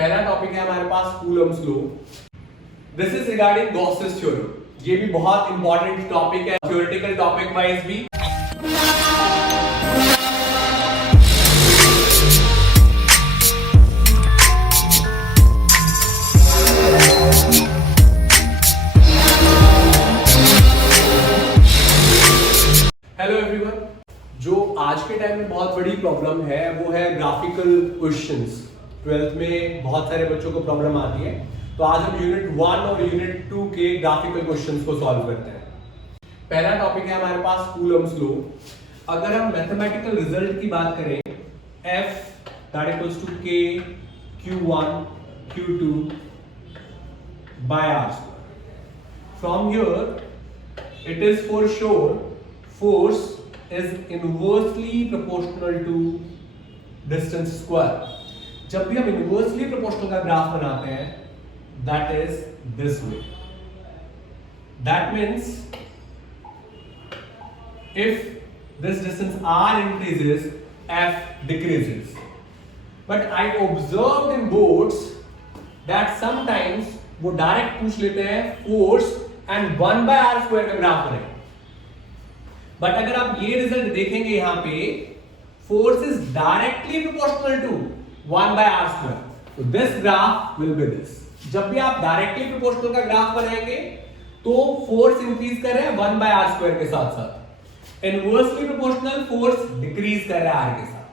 पहला टॉपिक है हमारे पास Coulomb's law. This is regarding Gauss's theorem. ये भी बहुत इंपॉर्टेंट टॉपिक है थ्योरेटिकल टॉपिक वाइज भी। हेलो एवरीवन, जो आज के टाइम में बहुत बड़ी प्रॉब्लम है वो है ग्राफिकल क्वेश्चंस। 12th में बहुत सारे बच्चों को प्रॉब्लम आती है, तो आज हम यूनिट 1 और यूनिट 2 के ग्राफिकल क्वेश्चंस को सॉल्व करते हैं। पहला टॉपिक है हमारे पास कूलम्स लॉ। अगर हम मैथमेटिकल रिजल्ट की बात करें, F that equals to K Q1 Q2 by R square. From here it is for sure force is inversely proportional to distance square. जब भी हम इनवर्सली प्रोपोर्शनल का ग्राफ बनाते हैं, that is this way. That means if this distance r increases, f decreases. But I observed in boards that sometimes वो direct पूछ लेते हैं force and 1 by r square का ग्राफ बने। बट अगर आप ये रिजल्ट देखेंगे यहां पे, force is directly proportional to 1 by r square. तो this graph will be this. जब भी आप डायरेक्टली प्रोपोर्शनल का ग्राफ बनाएंगे तो फोर्स इंक्रीज कर रहे हैं 1 by r square के साथ साथ। इनवर्सली प्रोपोर्शनल फोर्स डिक्रीज कर रहा है r के साथ।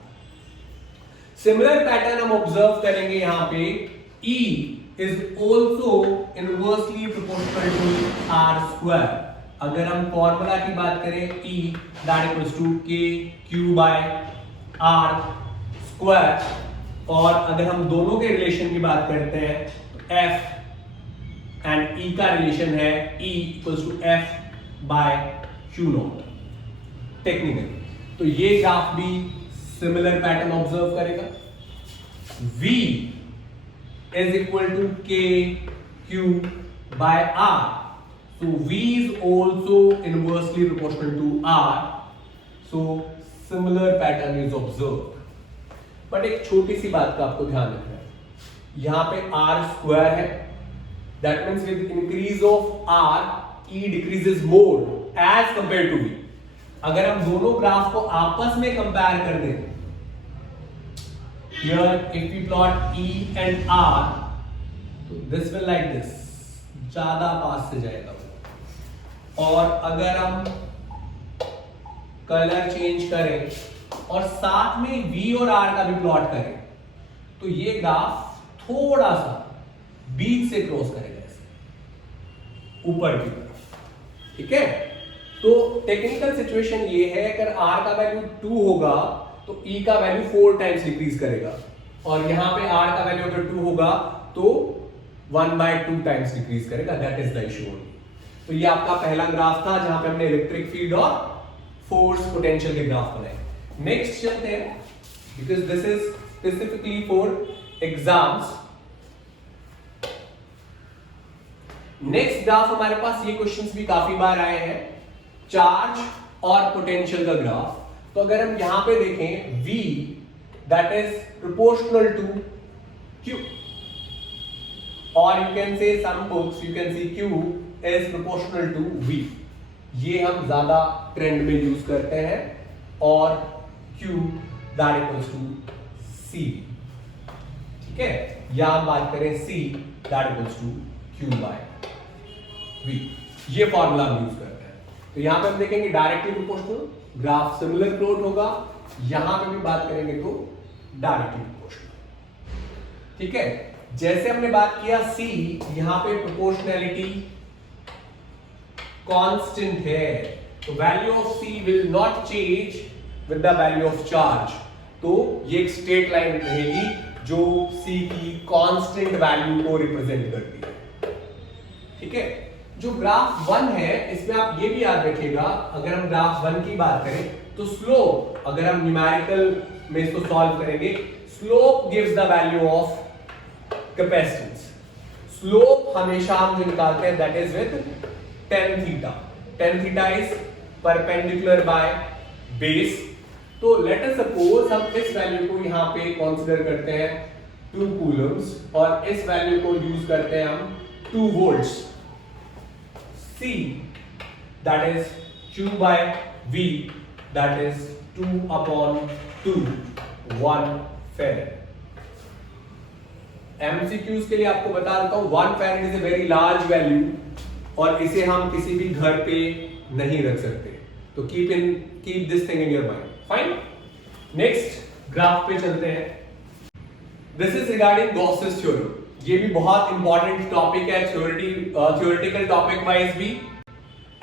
सिमिलर पैटर्न हम ऑब्जर्व करेंगे यहां पे, E is also inversely proportional to r square. अगर हम फॉर्मूला की बात करें, E that equals to K Q by R square, और अगर हम दोनों के रिलेशन की बात करते हैं तो F एंड E का रिलेशन है E equals to F by Q naught technically. तो ये ग्राफ भी सिमिलर पैटर्न ऑब्जर्व करेगा। V is equal to K Q by R. So V is also inversely proportional to R. So similar pattern is observed. But एक छोटी सी बात का आपको ध्यान रखना है, यहां पे R स्क्वायर है, that means with increase of R E decreases more as compare to V। अगर हम दोनों ग्राफ को आपस में कंपेयर कर दें, here if we plot E and R, तो this will like this, ज्यादा पास से जाएगा। और अगर हम कलर चेंज करें और साथ में V और R का भी प्लॉट करें, तो ये ग्राफ थोड़ा सा बीच से क्रॉस करेगा ऐसे ऊपर की तरफ। ठीक है, तो टेक्निकल सिचुएशन ये है, अगर R का वैल्यू 2 होगा तो E का वैल्यू 4 टाइम्स डिक्रीज करेगा, और यहां पे R का वैल्यू अगर 2 होगा तो 1/2 टाइम्स डिक्रीज करेगा। That is the issue. तो ये आपका पहला ग्राफ था जहां पे हमने इलेक्ट्रिक फील्ड और फोर्स पोटेंशियल के ग्राफ बनाए। नेक्स्ट चलते हैं, because this is specifically for exams. Next graph हमारे पास, ये क्वेश्चंस भी काफी बार आए हैं, चार्ज और पोटेंशियल का ग्राफ। तो अगर हम यहां पे देखें, V that is proportional to Q, or you can say some books you can see Q is proportional to V. ये हम ज्यादा ट्रेंड में यूज करते हैं, और Q that equals to C। ठीक है, या हम बात करें C that equals to Q by V। ये फॉर्मूला हम यूज करते हैं। तो यहां पे हम देखेंगे directly proportional, graph similar plot होगा। यहां पे भी बात करेंगे तो डायरेक्टली प्रोपोर्शनल। ठीक है, जैसे हमने बात किया C, यहां पे प्रोपोर्शनैलिटी कांस्टेंट है, तो value of C will not change with the value of charge. तो ये एक स्ट्रेट लाइन रहेगी जो C की कांस्टेंट वैल्यू को रिप्रेजेंट करती है। ठीक है, जो ग्राफ 1 है इसमें आप ये भी याद रखिएगा, अगर हम ग्राफ 1 की बात करें तो स्लोप, अगर हम न्यूमेरिकल में इसको सॉल्व करेंगे, slope gives the value of capacitance. Slope हमेशा हम जो निकालते हैं that is with tan theta. Tan theta is perpendicular by base. तो लेट अस सपोज हम इस वैल्यू को यहां पे कंसीडर करते हैं 2 कूलम्स और इस वैल्यू को यूज करते हैं हम 2 volts. C that is Q by V that is 2/2 1 farad। MCQs के लिए आपको बता देता हूं 1 farad is a very large value और इसे हम किसी भी घर पे नहीं रख सकते, तो keep this thing in your mind. Fine, next graph पे चलते हैं। This is regarding Gauss's theorem. ये भी बहुत इंपॉर्टेंट टॉपिक है थ्योरेटिकल टॉपिक वाइज भी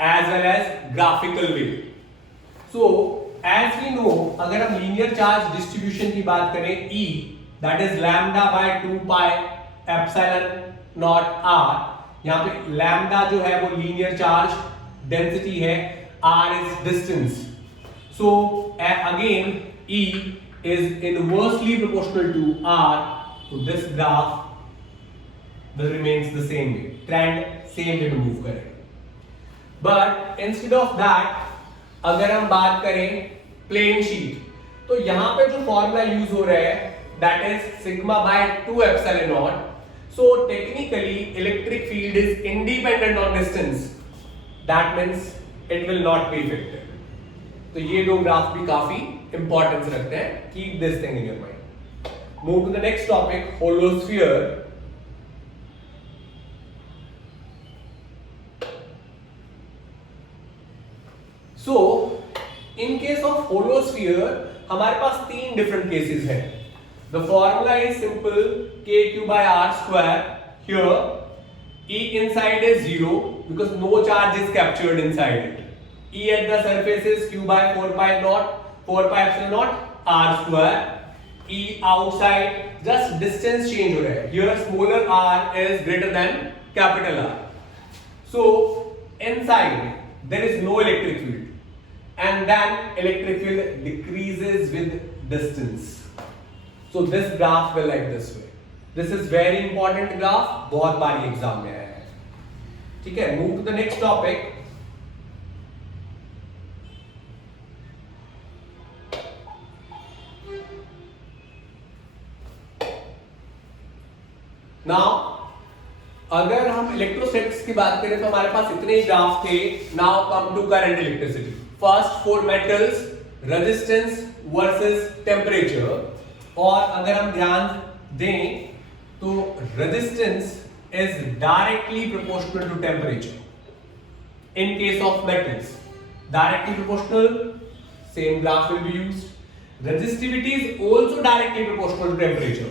as well as graphical way. So as we know, अगर हम लीनियर चार्ज डिस्ट्रीब्यूशन की बात करें, E that is lambda by 2 pi epsilon naught r, यहां पे लैम्डा जो है वो लीनियर चार्ज डेंसिटी है, r is distance. So again E is inversely proportional to r, so this graph will remains the same way, trend same way move करेगा। But instead of that, अगर हम बात करें plane sheet, तो यहां पे जो फॉर्मूला यूज हो रहा है that is sigma by 2 epsilon naught, so technically electric field is independent on distance, that means it will not be affected। तो ये दो ग्राफ भी काफी इंपॉर्टेंस रखते हैं, keep this thing in your mind. Move to the next topic, hollow sphere. So in case of hollow sphere हमारे पास 3 different cases हैं। The formula is simple, kq by r square। here E inside is 0 because no charge is captured inside it। E at the surface is q by 4 pi epsilon naught r square। E outside just distance change हो रहा है, here smaller r is greater than capital R, so inside there is no electric field and then electric field decreases with distance। so this graph will like this way, this is very important graph, बहुत बारी exam में आया है। ठीक है, move to the next topic। Now अगर हम electrostatics की बात करें तो हमारे पास इतने ही ग्राफ थे। Now come to current electricity. First for metals, resistance versus temperature, और अगर हम ध्यान दें तो resistance is directly proportional to temperature. In case of metals directly proportional, same graph will be used. Resistivity is also directly proportional to temperature,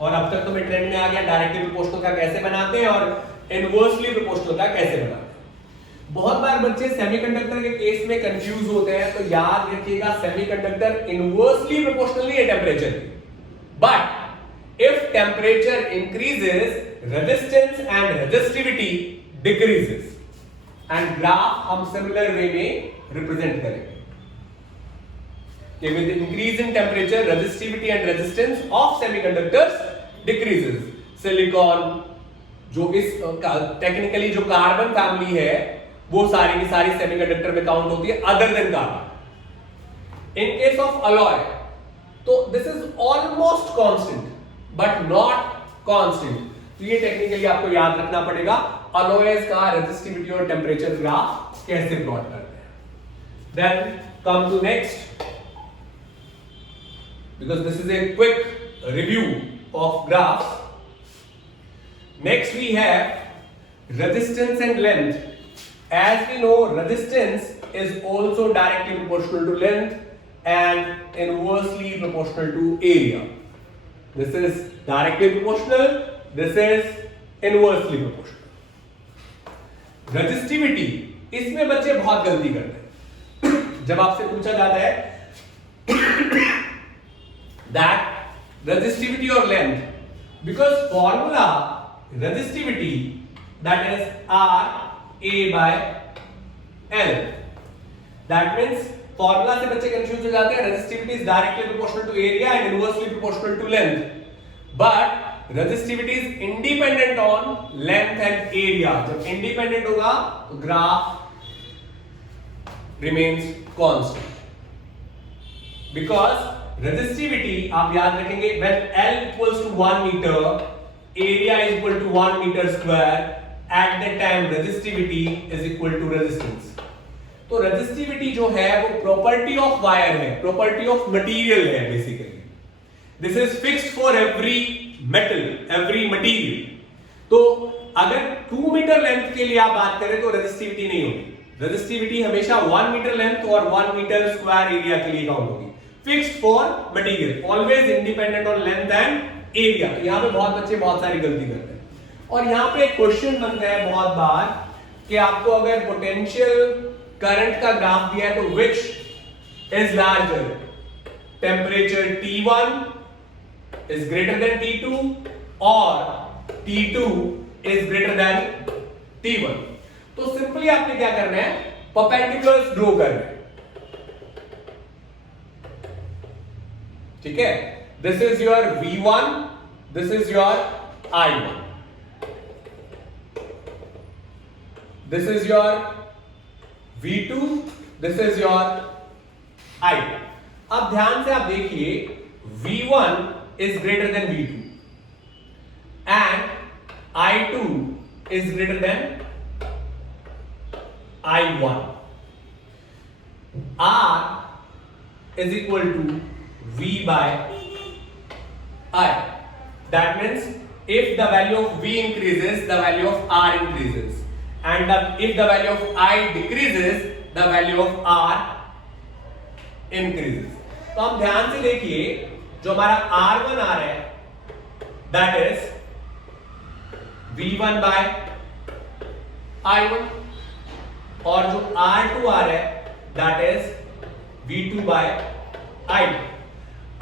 और अब तक तो मैं ट्रेंड में आ गया डायरेक्टली प्रोपोर्शनल का कैसे बनाते हैं और इनवर्सली प्रोपोर्शनल का कैसे बनाते हैं। बहुत बार बच्चे सेमीकंडक्टर के केस में कंफ्यूज होते हैं, तो याद रखिएगा सेमीकंडक्टर इनवर्सली प्रोपोर्शनल नहीं है टेम्परेचर की, but if temperature increases resistance and resistivity decreases, and graph हम सिमिलर वे में रिप्रेजेंट करेंगे कि with increase in temperature resistivity and resistance of semiconductors decreases। Silicon जो इस टेक्निकली जो कार्बन फैमिली है वो सारी की सारी सेमीकंडक्टर में काउंट होती है other than carbon. In case of alloy तो this is almost constant but not constant, तो ये टेक्निकली आपको याद रखना पड़ेगा अलॉयज का रेजिस्टिविटी और टेम्परेचर ग्राफ कैसे प्लॉट करते हैं। Then come to next, because this is a quick review of graphs. Next we have resistance and length. As we know, resistance is also directly proportional to length and inversely proportional to area. This is directly proportional, this is inversely proportional. Resistivity, इसमें बच्चे बहुत गलती करते हैं। जब आपसे पूछा जाता है that resistivity or length, because formula resistivity that is R A by L, that means formula से बच्चे कंफ्यूज हो जाते हैं। resistivity is directly proportional to area and inversely proportional to length, but resistivity is independent on length and area। जब independent होगा तो graph remains constant, because resistivity आप याद रखेंगे when L equals to 1 meter, area is equal to 1 meter square, at that time resistivity is equal to resistance. तो resistivity जो है वो प्रॉपर्टी ऑफ वायर है, प्रॉपर्टी ऑफ मटेरियल है basically. This is fixed for every metal, every material. तो अगर 2 metre length के लिए आप बात करें तो रेजिस्टिविटी नहीं होगी. रेजिस्टिविटी हमेशा 1 मीटर लेंथ और 1 मीटर स्क्वायर एरिया के लिए काउंट होगी. Fixed for material, always independent on length and area. यहां पे बहुत बच्चे बहुत सारी गलती करते हैं. और यहां पे एक क्वेश्चन बनता है बहुत बार कि आपको अगर पोटेंशियल करंट का ग्राफ दिया है तो which is larger, temperature T1 is greater then T2 और T2 is greater then T1. तो सिंपली आपने क्या करना है, परपेंडिकुलर्स ड्रॉ करना है. ठीक है, this is your V1, this is your I1, this is your V2, this is your I2. अब ध्यान से आप देखिए, V1 is greater then V2 and I2 is greater then I1. R is equal to V by I. That means if the value of V increases, the value of R increases, and if the value of I decreases, the value of R increases. तो हम ध्यान से देखिए, जो हमारा R1 आ रहा है, that is V1 by I1, और जो R2 आ रहा है that is V2 by I2.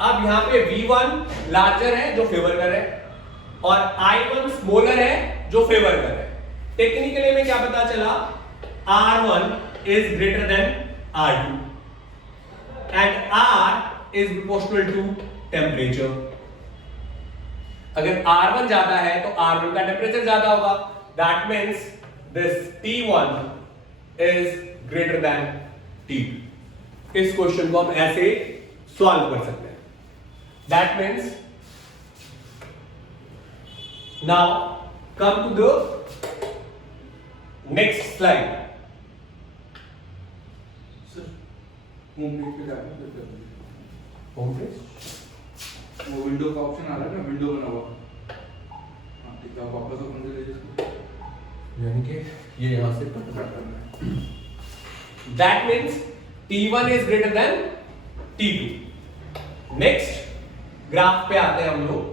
अब यहां पे V1 लार्जर है जो फेवर कर रहा है और I1 स्मॉलर है जो फेवर कर रहा है. टेक्निकली में क्या पता चला, R1 is greater than R2 and R is proportional to temperature. अगर R1 ज्यादा है तो R1 का टेम्परेचर ज्यादा होगा. That means this T1 is greater than T2. इस क्वेश्चन को हम ऐसे सॉल्व कर सकते हैं. That means now come to the next slide. Sir, home page पे जाकर होम पेज, वो विंडो का ऑप्शन आ रहा है ना, विंडो बना हुआ. हाँ ठीक है, आप वापस ओपन कर लीजिए इसको. यानी कि ये यहां से स्टार्ट करना है. that means T1 is greater than T2. Next graph पे आते हैं हम लोग.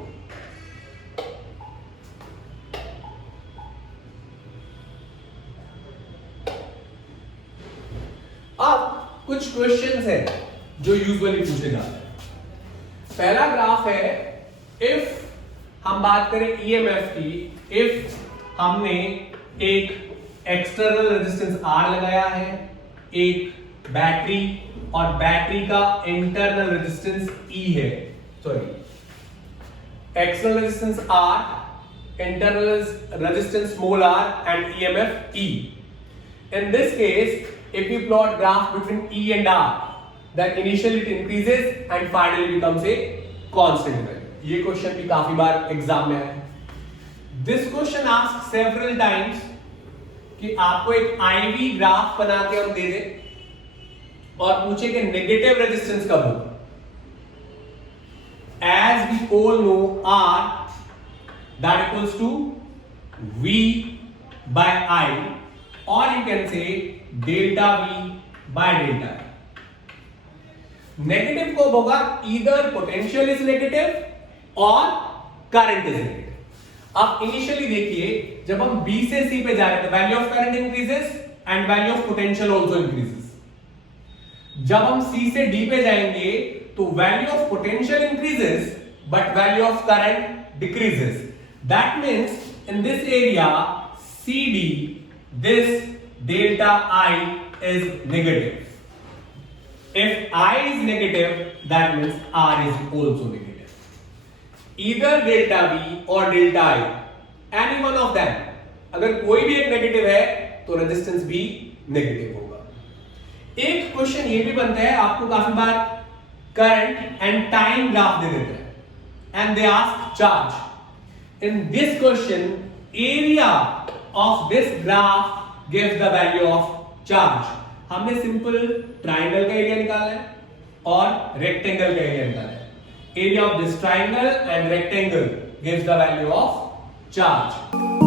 अब कुछ क्वेश्चंस हैं जो यूजुअली पूछे जाते हैं. पहला ग्राफ है, इफ हम बात करें ईएमएफ की, इफ हमने एक एक्सटर्नल रेजिस्टेंस R लगाया है, एक बैटरी, और बैटरी का इंटरनल रेजिस्टेंस E है. Sorry, external resistance R, internal resistance small r and EMF E. In this case, if we plot graph between E and R, then initially it increases and finally becomes a constant value. ये question भी काफी बार exam में आया है. This question asked several times कि आपको एक IV graph बना के हम दे दें और पूछे कि नेगेटिव रेजिस्टेंस कब होगा. As we all know R that equals to V by I, or you can say delta V by delta I. Negative कब होगा? either potential is negative or current is negative. आप initially देखिए, जब हम B से C पे जा रहे थे, value of current increases and value of potential also increases. जब हम C से D पे जाएंगे तो value of potential increases but value of current decreases. That means in this area CD, this delta I is negative. If I is negative, that means R is also negative. Either delta V or delta I, any one of them. अगर कोई भी एक negative है तो resistance भी negative होगा. एक question ये भी बनता है, आपको काफी बार करंट एंड टाइम ग्राफ दे देते हैं and they ask charge. In this question area of this graph gives the value of charge. हमने सिंपल ट्राइंगल का एरिया निकाला है और रेक्टेंगल का एरिया निकाला है। Area of this triangle and rectangle gives the value of charge.